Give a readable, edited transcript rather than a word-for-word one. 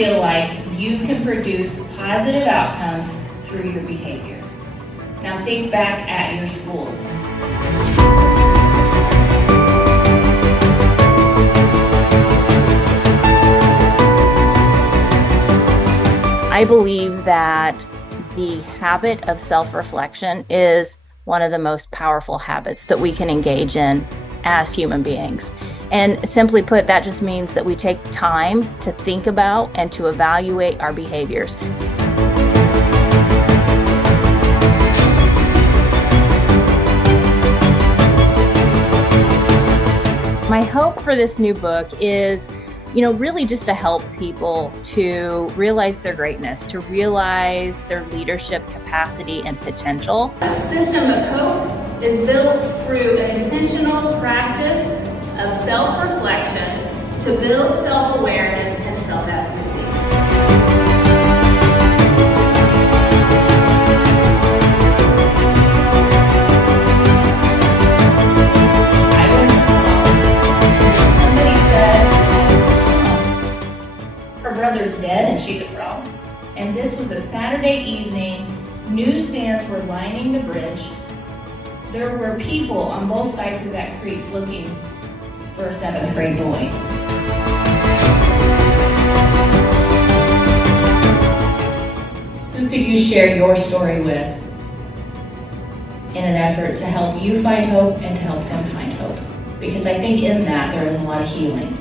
feel like you can produce positive outcomes through your behavior. Now think back at your school. I believe that the habit of self-reflection is one of the most powerful habits that we can engage in as human beings. And simply put, that just means that we take time to think about and to evaluate our behaviors. My hope for this new book is, really just to help people to realize their greatness, to realize their leadership capacity and potential. The system of HOPE is built through an intentional practice of self-reflection to build self-awareness and self-efficacy. Her brother's dead and she's a problem. And this was a Saturday evening. News vans were lining the bridge. There were people on both sides of that creek looking for a 7th grade boy. Who could you share your story with in an effort to help you find hope and to help them find hope? Because I think in that there is a lot of healing.